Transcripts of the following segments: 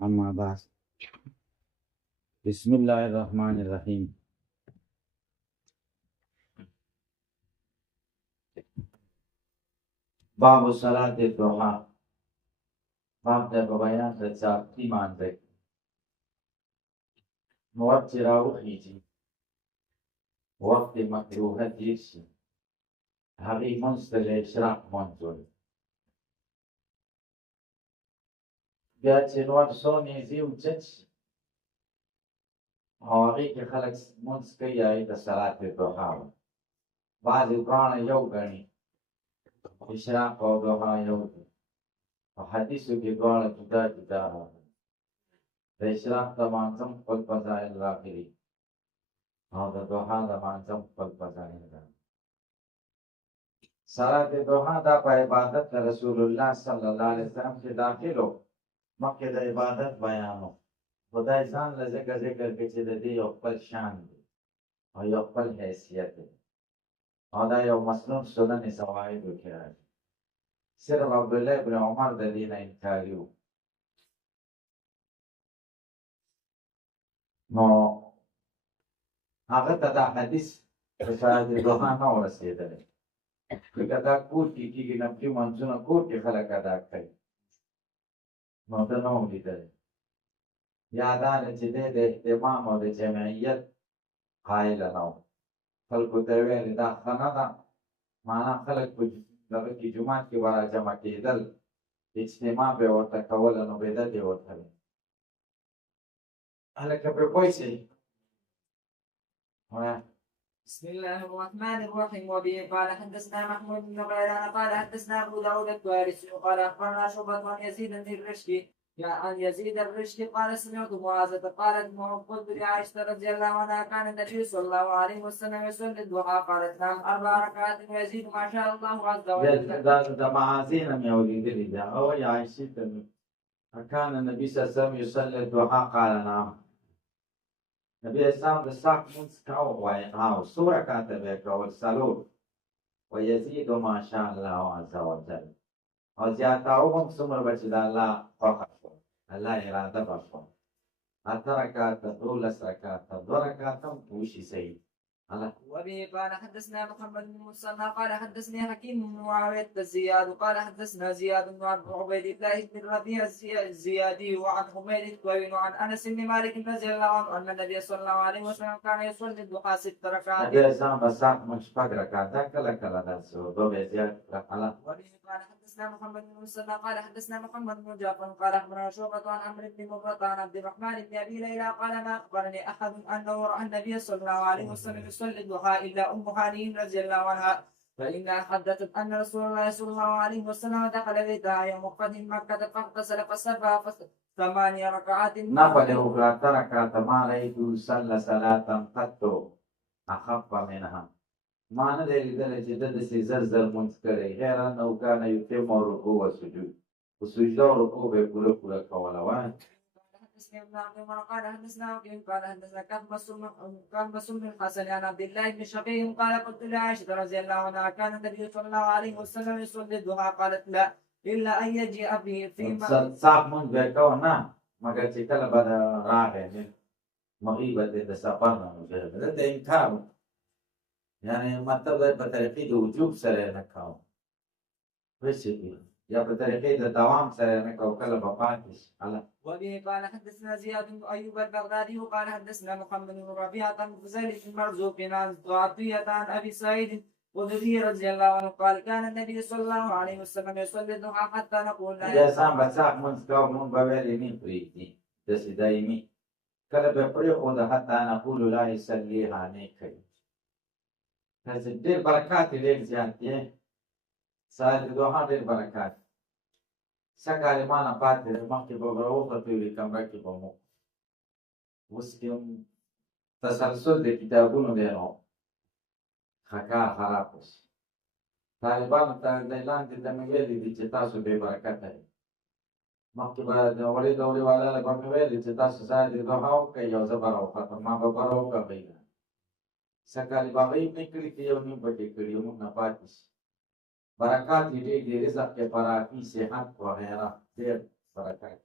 أما بعد بسم الله الرحمن الرحيم. باب صلاة الضحى. باب در بیان د چاپتی مانځي نو وخت چې راوخیږي وخت مکروه تېر شي هغې منځ ته د اشراق منځ وایي. بیا چې نور څو نیزې اوچت شي او هغې کې خلک منځ کوي هغې ته صلات الضحى وایي. بعضې دواړه یو ګڼي اشراق او ضحا یو دي. په حدیثو کې دواړه جدا جدا راغلي. د اشراق د مانځم خپل فضایل راغلي او د ضحا د مانځم خپل فضایل راغلي. صلات الضحى دا په عبادت د رسول الله صلی الله علیه وسلم کې داخل و. مخکې د عبادت بیان و. خدای ځان له ذکر کې چې د دې یو خپل شان دی او یو خپل حیثیت دی او دا یو مسنون سنن فوایدو کې راځي. صرف عبدالله ابن عمر د دې نه انکاري و. نو هغه ته دا حدیث د صلات الضحى نه ورسېدلی. لکه دا کور کې کېږي نفلي منځونه کور کې خلک ادا کوي نو ده نه و لیدلی. یا دا ده چې دی د اهتمام او د جمعیت قایله نه و. خلکو ته یې ویلې دا ښه نه ده. معنا خلک په دغه کې جومات کې به راجمع کېدل اجتماع به یې ورته کوله نو بدعت یې ورته وی. هلکه پرې پوه شئ. بسم الله الرحمن الرحيم. وبه قال حدثنا محمود بن غيلان قال حدثنا ابو داود الطيالسي قال اخبرنا شعبة عن يزيد الرشدي عن يزيد الرشدي قال سمعت معاذة قالت قلت لعائشة رضي الله عنها كان النبي صلى الله عليه وسلم يصلي الضحى قالت نعم 4 ركعات ويزيد ما شاء الله عز وجل. د معاذین مې اورېدلي ده او عائشې ته كان النبي صلى الله عليه وسلم يصلي الضحى قال نعم. نبی اسلام د ساق منځ کاوه وایي او څو رکعته به یې کول 4 ویزید ما شاء الله عز وجل او زیاتاوه هم څومره به چې د الله خوښه شوه الله اراده به شوه 8 رکعته 12 رکعته 2 رکعته هم وشي صحیح. وبه قال حدثنا محمد بن مسلم قال حدثني حكيم بن معاوية الزياد قال حدثنا زياد بن عبيد الله بن ربيع الزيادي وعن حميد الطويل وعن انس بن مالك رضي الله عنه ان النبي صلى الله عليه وسلم كان يصلي الضحى 6 ركعات. نبی اسلام به ساق منځ 6 رکعته کله کله داسې و 2 به زیات کړه. وبه قال حدثنا محمد بن مسلم قال حدثنا محمد بن جعفر قال اخبرنا شعبة عن عمرو بن مرة عن عبد الرحمن بن ابي ليلى قال ما اخبرني احد انه راى النبي صلى الله عليه وسلم يصلي الضحى الا ام هاني رضي الله عنها فانها حدثت ان رسول الله صلى الله عليه وسلم دخل بيتها يوم فتح مكة فاغتسل فصلى 8 ركعات. نفل أخرى ترك ما رأيت صلى صلاة قط أخف منها. ما نه دی لیدلی چې ده داسې زر زر لمونځ کړی غیر انه کان یتم الرکوع والسجود. په سجده او رکوع به یې پوره پوره کوله. وایه حدثنا ابن عبد الله قال حدثنا وكيع قال حدثنا كان بصر بن الحسن عن عبد الله بن شقيق قال قلت لعائشة رضي الله عنها كان النبي صلى الله عليه وسلم يصلي الضحى قالت لا الا ان يجيء به فيما صاحب مونږ به یې کوه نه مګر چې کله به راغی مغیبه دی د سفر نه نو دلته انکار و. یعنی مطلب دی په طریقې د وجوب سره یې نه کوه یا په طریقې د دوام سره یې نه کوه کله به پاتې شي. وبه قال حدثنا زياد بن ايوب البغدادي قال حدثنا محمد بن ربيعة عن فضيل بن مرزوق عن عطية عن ابي سعيد الخدري رضي الله عنه قال كان النبي صلى الله عليه وسلم يصلي الضحى حتى نقول لا انسان به ساق منځ کوه مونږ به ویلې نه پرېږدي داسې دایمي کله به پرېښوده حتی نقول لا یصلیها نه کوي. داسې ډېر برکات یې ډېر زیات دی. صلات الضحى ډېر برکات سږ عالمانه پاتې دی. مخکې به راوختو یوې کمره کې به مو اوس کې هم تسلسل د کتابونو دی نو ښه کار خراب اوسي. طالبانو ته دی لاندې ته مې ویلي دي چې تاسو بې برکته یې. مخکې به د وړې دورې والاله به مې ویلي چې تاسو صلات الضحى وکړئ او زه به راوختم ما به راوکړئ. سږ کال به هغه یې نه کړي چې یو نیم پکې کړي موږ نه پاتې شي. برکات یې ډېر دي رزق کې فراخي صحت وغیره ډېر برکات.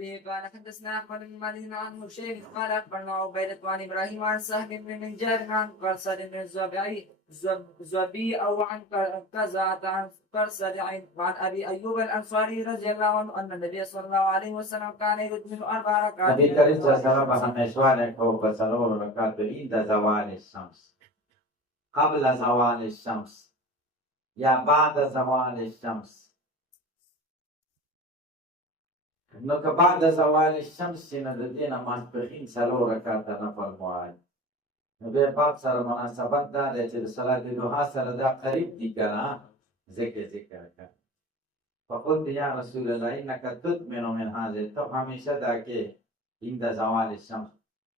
وبه قال حدثنا احمد بن مالك عن هشيم قال اخبرنا عبيدة عن ابراهيم عن سهل بن منجار عن قرصد بن الزبي او عن قزعة عن قرصد عن ابي ايوب الانصاري رضي الله عنه ان النبي صلى الله عليه وسلم كان يدمن 4 ركعات. نبی کریم صلی اللہ علیہ وسلم ہمیشہ کو بسلور رکعت عند زوال الشمس قبل زوال الشمس یا بعد زوال الشمس. نو که بعد زوال الشمس چې نه د دې نه ماسپښین څلور رکعته نفل وایي نو بیا باب سره مناسبت دا دی چې د صلات دوحا سره دا قریب دي که نه ذکر که فقلت یا رسول الله انک تدمن من هذا تو همیشه دا کې عند زوال الشمس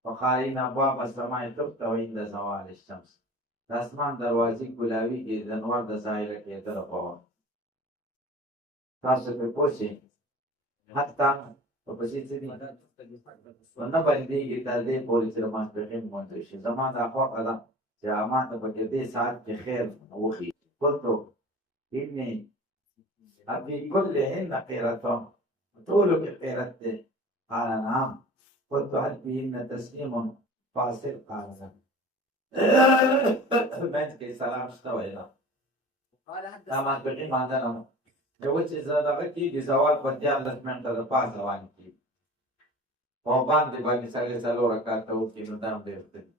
وخارین ابواب السماء تفتح عند زوال الشمس د اسمان دروازې ګلابي د انوار د ظاهره کېدلو په وخت تاسو پرې پوه شئ حتی په پسې څه دي ونه بندېږي تر دې پورې چې د ماسپښین لمونځ وشي. زما دا خوښه ده چې ما ته پکې دې ساعت کې خیر وښي. قلتو اني ابي كلهن قيرة ټولو کې قیرت دی. قال نعم. قلت هل فيهن تسليم فاصل؟ قال نعم. منځ کې سلام شته وینا دا ماسپښین مانځه نه یو چې زه دغه کېږي زوال په 14 منټه د پاسه باندې کېږي او باندې سړی څلور رکعته وکړي نو دا هم ډېر ښه دي.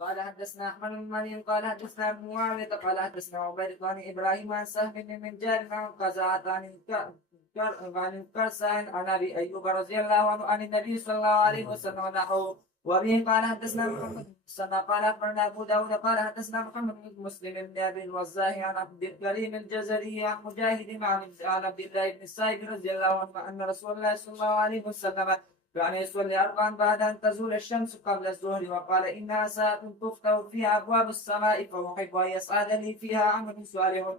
قال حدثنا احمد بن مريم قال حدثنا ابن معاويه قال حدثنا عبيد عن ابراهيم عن سهل بن منجار عن قزعة عن القرصان عن ابي ايوب رضي الله عنه عن النبي صلى الله عليه وسلم نحوه. وبه قال حدثنا محمد بن قال اخبرنا ابو داود قال حدثنا محمد بن مسلم بن ابي الوزاهي عن عبد الكريم الجزري عن مجاهد عن عبد الله بن السائب رضي الله عنه ان رسول الله صلى الله عليه وسلم كان يصلي 4 بعد ان تزول الشمس قبل الظهر وقال انها ساعه تفتح فيها ابواب السماء فاحب ان يصعد لي فيها عمل صالح.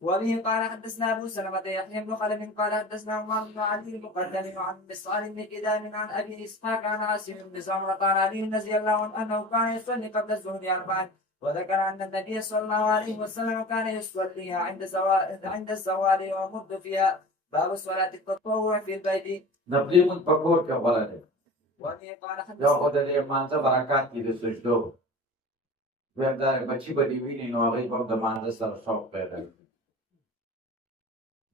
وبه قال حدثنا ابو سلمة يحيى بن خلف قال حدثنا عمر بن علي المقدم عن مسعر بن كدام عن ابي اسحاق عن عاصم بن زمرة عن علي رضي الله عنه انه كان يصلي قبل الظهر 4 وذكر ان النبي صلى الله عليه وسلم كان يصليها عند الزوال ويمد فيها. باب صلاة التطوع في البيت. نفلي من پکور کې غوړه دی. وبه قال یو حدثنا خو د دې مانځه برکات کې د سجدو دویم دا بچي به دې ویني نو هغوی به هم د مانځه سره شوق پیدا کړي.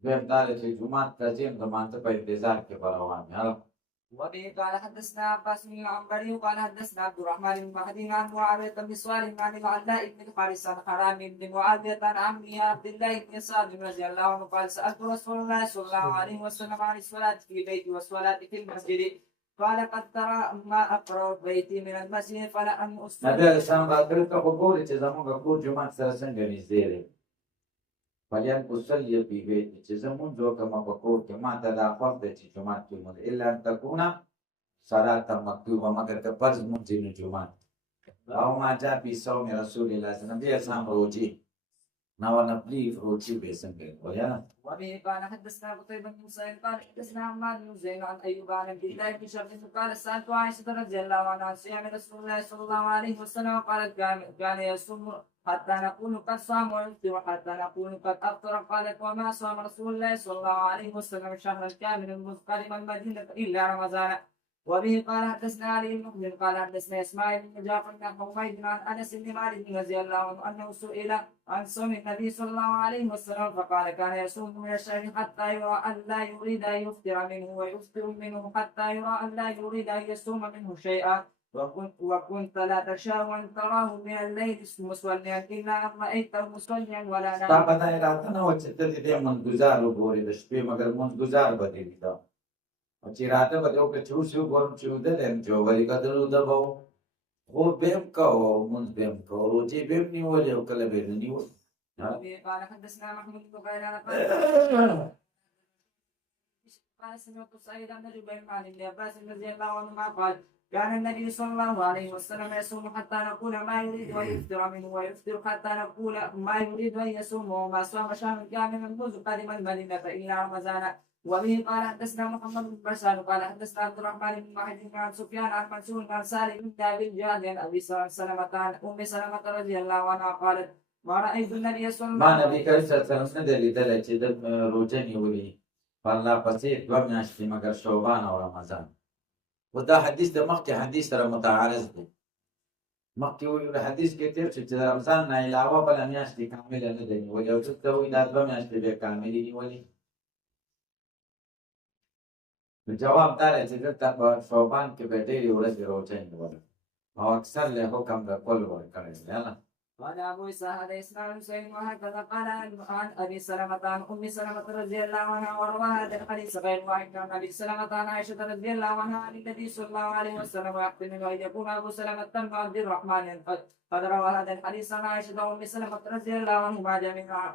دویم دا دی چې جومات ته ځي نو د مانځه په انتظار کې به روان وي. وبه قال حدثنا عباس بن العنبري قال حدثنا عبد الرحمن بن مهدي عن معاوية بن صالح عن العلاء بن الحارث عن حرام بن معاوية عن عمه عبد الله بن سعد رضي الله عنه قال سألت رسول الله صلى الله عليه وسلم عن الصلاة في البيت والصلاة في المسجد قال قد ترى ما أقرأ بيتي من المسجد فلا أن أصلي. نبی علیه السلام راته ته خو ګورې چې زموږ کور جومات سره څنګه نږدې دی. فلیان اصلي فی بیتي چې زه لمونځ وکړم په کور کې ما ته دا خوښ دی چې جومات کې لمونځ الا ان تکونه صلاة مکتوبه مگر که فرض لمونځ وي نو جومات. او ما جاء فی صوم رسول الله صلی الله علیه وسلم نبی علیه السلام روجي نو نفلي روجي به څنګه ویل. وبه قال حدثنا قتيبة بن سعيد قال حدثنا عماد بن زيد عن ايوب عن عبد الله بن شرف قال سالت عائشة رضي الله عنها عن صيام رسول الله صلى الله عليه وسلم قالت كان يصوم حتى نقول قد صام ويفطر حتى نقول قد افطر. قالت وما صام رسول الله صلى الله عليه وسلم شهرا كاملا مقدم المدينة الا رمضان. وبه قال حدثنا علي بن مخلد قال حدثنا اسماعيل بن جعفر بن حميد عن انس بن مالك رضي الله عنه انه سئل عن صوم النبي صلى الله عليه وسلم فقال كان يصوم من الشهر حتى يرى ان لا يريد ان يفطر منه ويفطر منه حتى يرى ان لا يريد ان يصوم منه شيئا. وكنت لا تشاء ان تراه من الليل مصليا الا ان رايته مصليا ولا ستا نام. په دا اراده نه وه چې ته د دې منځګزار وګورې د شپې مګر منځګزار به دې لیده او چې اراده به دې وکړه چې اوس یې وګورم چې ویده دی چې ولې کتل ویده به و خوب به هم کوه او لمونځ به هم کوه روجې به هم نیولې او کله به یې نه نیول. وبه قال حدثنا محمود بن غيلان قال سمعت سعيد بن جبير عن ابن عباس رضي الله عنهما قال كان النبي صلى الله عليه وسلم يصوم حتى نقول ما يريد ان يفطر منه ويفطر حتى نقول ما يريد ان يصوم وما صام شهرا كاملا منذ قدم المدينه الا رمضان. وبه قال حدثنا محمد بن بشار قال حدثنا عبد الرحمن بن مهدي عن سفيان عن منصور عن سالم بن ابي الجهل عن ابي سلمة عن ام سلمة رضي الله عنها قالت ما رايت النبي صلى الله ما عليه نبی کریم صلی الله علیه وسلم نه دی لیدلی چې د روژه نیولې پرلا پسې 2 میاشتې مګر شعبان او رمضان. و دا حدیث د مخکې حدیث سره متعارض دی. مخکې ویل حدیث کې تیر شو چې د رمضان نه علاوه بله میاشتې کامله نه ده نیولې، او څوک ته وایي دا 2 میاشتې بیا کاملې نیولې. نو جواب دا دی چې دلته په شعبان کې به ډېرې ورځې روژه نیوله او اکثر له حکم د کل ورکړی دی. قال أبو إسحاق حدثنا حسين وهكذا قال عن أبي سلمة عن أم سلمة رضي الله عنها وروى هذا الحديث غير واحد عن أبي سلمة عن عائشة رضي الله عنها عن النبي صلى الله عليه وسلم ويحتمل أن يكون أبو سلمة بن عبد الرحمن قد روى هذا الحديث عن عائشة وأم سلمة رضي الله عنهما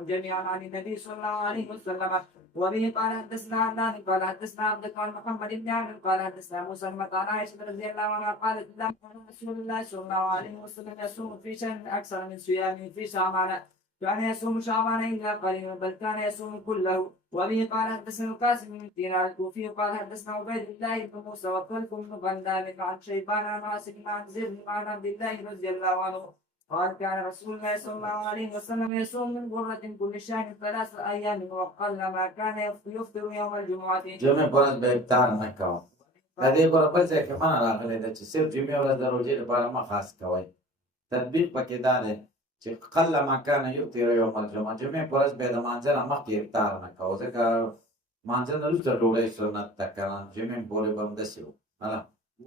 جميعا عن النبي صلى الله عليه وسلم. وبه قال حدثنا عدنان قال حدثنا عبد الله محمد بن عامر قال حدثنا ابو سلمة عن عائشة رضي الله عنها قالت لم يكن رسول الله صلى الله عليه وسلم يصوم في شهر اكثر من صيامه في شعبان، كان يصوم شعبان الا قليلا بل كان يصوم كله. وبه قال حدثنا القاسم بن دينار الكوفي قال حدثنا عبيد الله بن موسى وطلق بن غندام عن شيبان عن عاصم عن زيد عن عبد الله رضي الله عنه قال كان رسول الله صلى الله عليه وسلم يصوم من غرة كل شهر 3 أيام وقل ما كان يفطر يوم الجمعة. جمعه پر ورځ به افطار نه کوه. د دې پر بل ځای کې منع راغلی ده چې صرف جمعې ورځ د روژې لپاره مه خاص کوئ. تطبیق پکې دا دی چې قل ما کان یفطر یوم الجمعه، جمعې پر ورځ به د لمانځه نه مخکې افطار نه کوه، ځکه لمانځه نه وروسته ډوډۍ سنت ده که نه، جمعې پورې به همداسې وو.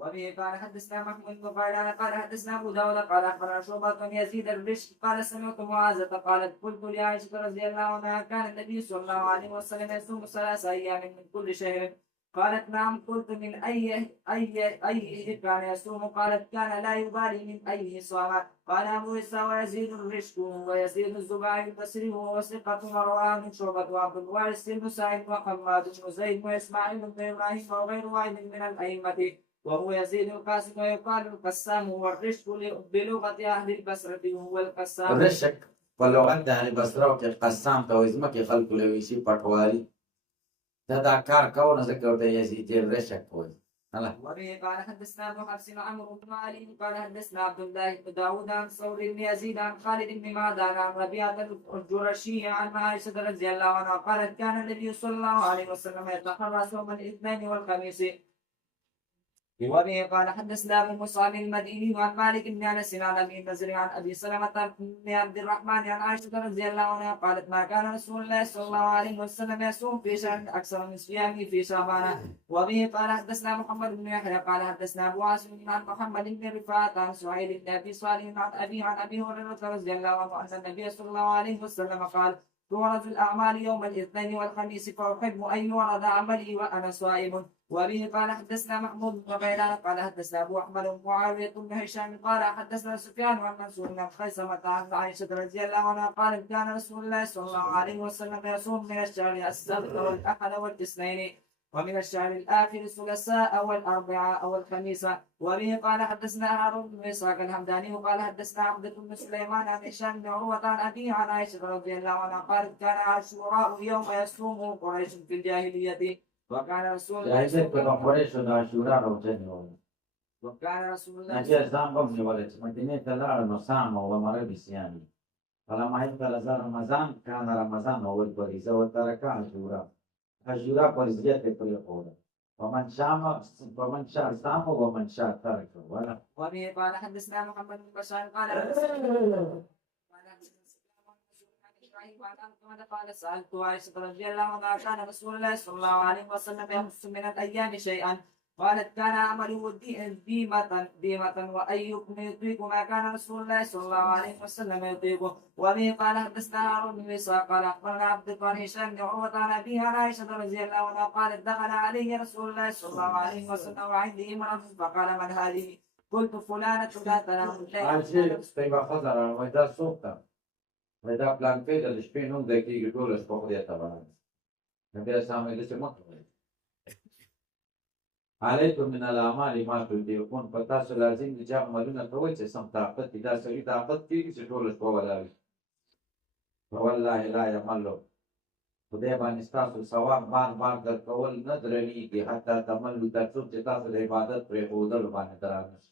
وبه قال حدثنا محمود بن قال حدثنا ابو داود قال اخبرنا شعبة بن يزيد الرشد قال سمعت معاذة قالت قلت لعائشة رضي الله عنها كان النبي صلى الله عليه وسلم يصوم 3 أيام من كل شهر؟ قالت نعم. قلت من أي كان يصوم؟ قالت كان لا يبالي من أيه صام. قال أبو إسحاق ويزيد الرشد ويزيد الزباعي البصري وهو ثقة ورواه من شعبة وعبد الوارث بن سعيد وحماد بن زيد وإسماعيل بن إبراهيم وغير واحد من الأئمة، وهو يزيد القاسم ويقال القسام والرشك بلغة أهل البصرة وهو القسام. الرشك بلغة أهل البصرة والقسام توزمة كي خلق لويسي پټوالي دا کار کوونه ځکه ورته يزيد الرشك وایي. وبه قال حدثنا ابو حفص عمرو بن علي قال حدثنا عبد الله بن داود عن ثور بن يزيد عن خالد بن معدان عن ربيعة الجرشي عن عائشة رضي الله عنها قالت كان النبي صلى الله عليه وسلم يتحرى صوم الاثنين والخميس. وبه قال حدثنا ابو مصعب المديني عن مالك بن انس عن ابي النضر عن ابي سلمة بن عبد الرحمن عن عائشة رضي الله عنها قالت ما كان رسول الله صلى الله عليه وسلم يصوم في شهر اكثر من صيامه في شعبان. وبه قال حدثنا محمد بن يحيى قال حدثنا ابو عاصم عن محمد بن رفاعة عن سعيد بن ابي صالح عن ابي هريرة رضي الله عنه ان النبي صلى الله عليه وسلم قال تعرض الأعمال يوم الاثنين والخميس فأحب أن يعرض عملي وأنا صائم. وبه قال حدثنا محمود بن غيلان قال حدثنا أبو أحمد بن معاوية بن هشام قال حدثنا سفيان عن منصور بن خيثمة عن عائشة رضي الله عنها قالت كان رسول الله صلى الله عليه وسلم يصوم من الشهر السبت والأحد والاثنين ومن الشهر الآخر الثلاثاء والأربعاء والخميس. وبه قال حدثنا هارون بن إسحاق الحمداني وقال حدثنا عبدة بن سليمان عن هشام بن عروة عن أبيه عن عائشة رضي الله عنها قالت كان عاشوراء يوم يصومه قريش في الجاهلية وكان رسول الله صلى الله عليه وسلم وكان رسول الله نجي اسلام کوم نیولې چې مدینه ته لاړ نو سام او مره بسیانی فلما يدخل رمضان كان رمضان اول فريضه وترك عاشوراء فرضية القول ومن شاء صام ومن شاء تركه. وبه قال حدثنا محمد بن بشار قال قال سألت عائشة رضي الله عنها كان رسول الله صلى الله عليه وسلم يمس من الأيام شيئا؟ قالت كان عمله ديمة وأيكم يطيق ما كان رسول الله صلى الله عليه وسلم يطيقه. وبه قال حدثنا هارون بن إسحاق قال أخبرنا عبد الله هشام بن عروة عن أبيه عن عائشة رضي الله عنها قالت دخل علي رسول الله صلى الله عليه وسلم وعندي امرأة فقال من هذه؟ قلت فلانة لا تنام الليل. سپیبه خزر ویدا سوخته ویدا پلان کې د شپې نوم د کېږي ټول شپه خدای ته وایي. نبی اسلام یې داسې مه کوئ. علیکم من الاعمال ما تطیقون، په تاسو لازم دي چې عملونه کوئ چې سم طاقت دي. دا سړي طاقت کېږي چې ټوله شپه ولاړ وي. والله لا یملو، خدای باندې ستاسو ثواب بار بار درکول نه درنېږي حتی تملو تر څو چې تاسو د عبادت پرېښودلو باندې درانه شئ.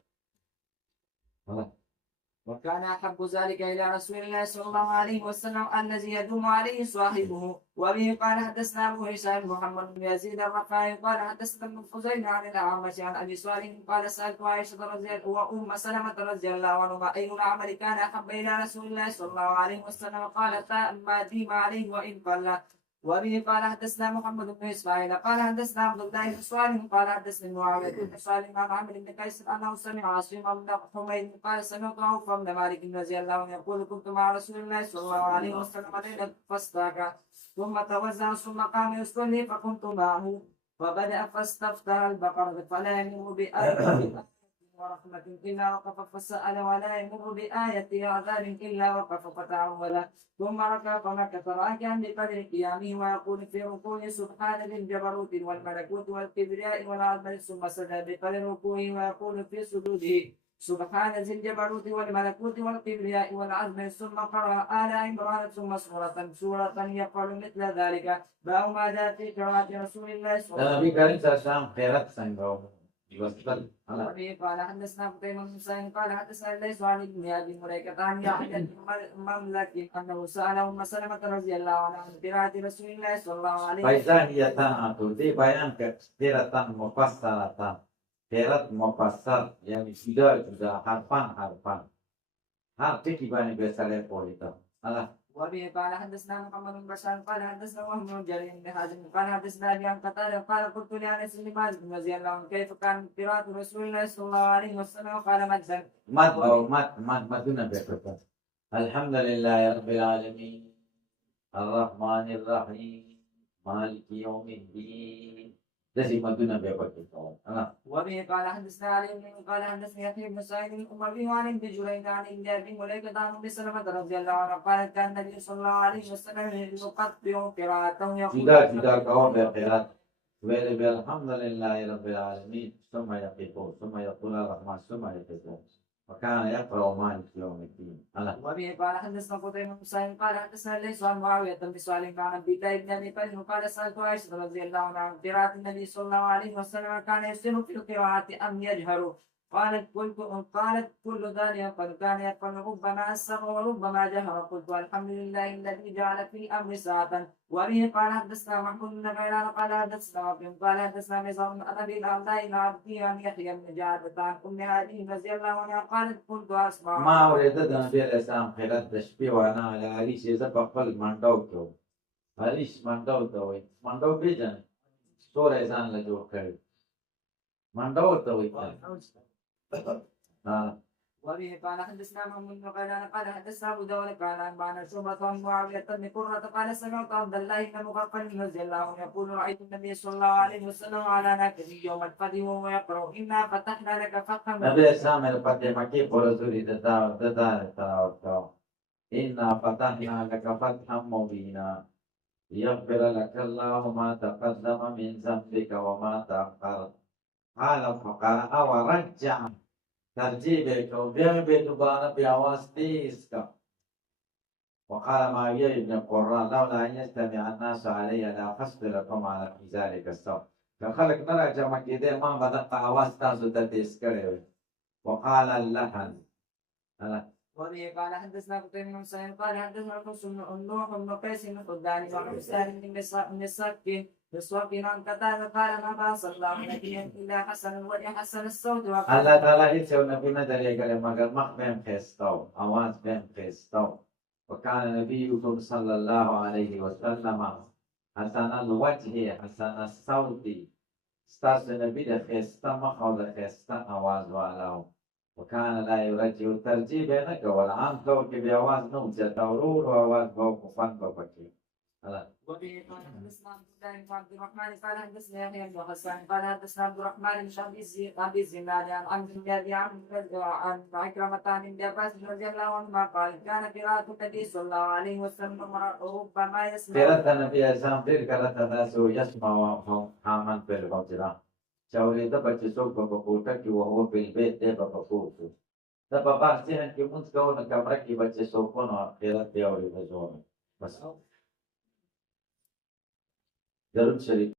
وكان أحب ذلك إلى رسول الله صلى الله عليه وسلم الذي يدوم عليه صاحبه. وبه قال حدثنا أبو هشام محمد بن يزيد الرقاي قال حدثنا ابن فزيل عن الأعمش عن أبي صالح قال سألت عائشة رضي الله وأم سلمة رضي الله عنهما أي العمل كان أحب إلى رسول الله صلى الله عليه وسلم قالتا ما ديم عليه وإن قل. وبه قال حدثنا محمد بن اسماعيل قال حدثنا عبد الله بن صالح قال حدثني معاويه بن صالح عن عمرو بن قيس انه سمع عاصم بن حميد قال سمعت عوف بن مالك رضي الله عنه يقول كنت مع رسول الله صلى الله عليه وسلم ليله فاستاك ثم توزع ثم قام يصلي فكنت معه فبدا فاستفتح البقره فلا يمر بآية ورحمة إلا وقف فسأل ولا يمر بآية عذاب إلا وقف فتعوذ ثم ركع فمكث راكعا بقدر قيامه ويقول في ركوعه سبحان ذي الجبروت والملكوت والكبرياء والعظمة ثم سجد بقدر ركوعه ويقول في سجوده سبحان ذي الجبروت والملكوت والكبرياء والعظمة ثم قرأ آل عمران ثم سورة يقول مثل ذلك باب ما جاء في قراءة رسول الله صلى الله عليه Nabi Karim SAW khairat sanggau diwasal. وبه قال حدثنا قتيبة بن سعيد قال حدثنا ليس عن ابن ابي مليكة عن يحيى المملكي انه سأل ام سلمة رضي الله عنها عن قراءة رسول الله صلى الله عليه وسلم. Faizahiyatan atau di bayang ke qiratan mufassaratan. Qirat mufassar yang sudah harfan. Arti kibani besar itu. Allah. وبه قال حدثنا محمد بن بشار قال حدثنا وهب بن جرير بن حازم قال حدثنا ابي عن قتاده قال قلت لانس بن مالك رضي الله عنه كيف كان قراءة رسول الله صلى الله عليه وسلم قال مدنا بكتب. الحمد لله رب العالمين الرحمن الرحيم مالك يوم الدين. Jadi maduna bebas itu. وبه قال حدثنا علي بن قال حدثني يحيى بن سعيد الاموي وعن ابن جريج عن ابن ابي مليكة عن ام سلمة رضي الله عنها قالت كان النبي صلى الله عليه وسلم يقطع قراءته يقول Tidak kau berqirat. الحمد لله رب العالمين ثم يقفون ثم يقول الرحمن ثم يقفون وكان يقرأ مالك يوم الدين. وبه قال حدثنا قتيبة بن سعيد قال حدثنا ليس عن معاوية بن سؤال عن ابي بن ابي طالب قال سألت عائشة رضي الله عنها عن قراءة النبي صلى الله عليه وسلم كان يسر في القراءة أم يجهر؟ قالت كل ذلك قد كان يفعل ربما أسر وربما جهر قلت الحمد لله الذي جعل في الأمر ساعة. وبه قال حدثنا محمود بن غيلان قال حدثنا وكيع قال حدثنا نزار بن ابي العلاء بن عبدي عن يحيى بن جعفر عن ام هذه رضي الله عنها قالت كنت اسمع ما أريد النبي عليه السلام خيرات تشبيه وأنا على عريش إذا بقبل مندوب عريش مندوب بيجان سورة إنسان لجوه كريم مندوب توي وبه قال حدثنا محمود بن غيلان قال حدثنا ابو داود قال انبانا شعبة عن معاوية بن قرة قال سمعت عبد الله بن مغفل رضي الله عنه يقول رايت النبي صلى الله عليه وسلم على ناقه يوم الفتح وهو يقرا انا فتحنا لك فتحا نبي السلام الفتح مكي برزوري تدار إنا فتحنا لك فتحا مبينا ليغفر لك الله ما تقدم من ذنبك وما تأخر قال فقرأ ورجع ترجيبك وبيعبد بانا بأواز تيسك وقال معاوية بن قران لولا أن يجتمع الناس علي لأخذت لكم على في ذلك الصوت فخلق نرجع مكيدة ما بدق أواز تاسو تتيسك وقال اللحن وبه قال حدثنا قتيبة بن سعيد قال حدثنا قص بن نوح بن قيس بن خدان وعن سالم بن مسواك عن قتادة قال ما بعث الله نبيا إلا حسن الوجه حسن الصوت الله تعالى يتسوى نبينا دليل كلمة مگر مخ بهم خيستو أواز بهم خيستو وكان نبيكم صلى الله عليه وسلم حسن الوجه حسن الصوت استاذ نبي ده خيستا مخ وده خيستا أواز والله وكان لا يرجع الترجيب بينك والعام كوك بأواز نوجة دورور وأواز بوك فن بوكي. وبه قال حدثنا عبد الله بن عبد الرحمن قال حدثنا يحيى بن حسان قال حدثنا عبد الرحمن بن ابي الزناد عن عمرو بن ابي عمرو عن عكرمة عن ابن عباس رضي الله عنهما قال كان قراءة النبي صلى الله عليه وسلم ربما يسمع قراءة النبي اسلام دير قراءة الناس يسمع وهم حامان بالغجرة شاوري ده بچه سوق بقوتا कि वो बिलबेत दे बकूत तब बाबा से हैं कि मुझको न कमरा की बच्चे सोको न खैरत दे और बस जरूर शरीफ